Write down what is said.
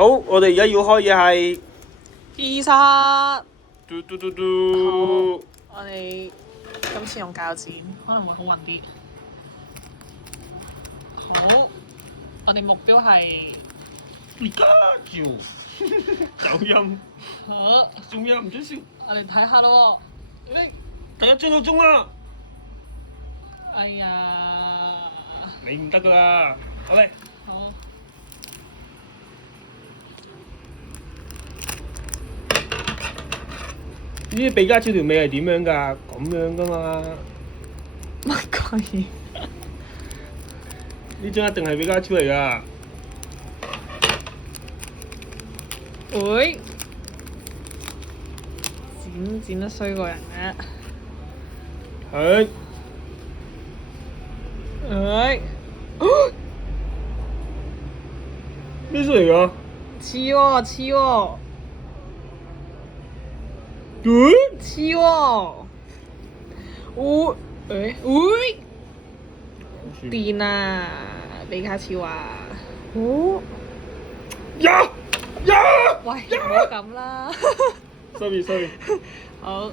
好，我哋而家要開嘅係披薩。嘟嘟嘟好，嘟。我哋今次用鉸剪，可能會好運啲。好，我哋目標係而家照走音，好，仲有唔准笑。我哋睇下咯喎。第一張到鐘啦，哎呀，你唔得噶啦，好嚟。好。呢啲比加超條尾係點樣㗎？咁樣㗎嘛？乜鬼？呢張一定係比加超嚟㗎。會剪得衰過人嘅。係。係。咩書嚟㗎？似喎似喎似喎。會電啊！比卡超啊！呀！喂，唔好咁啦。 sorry。好。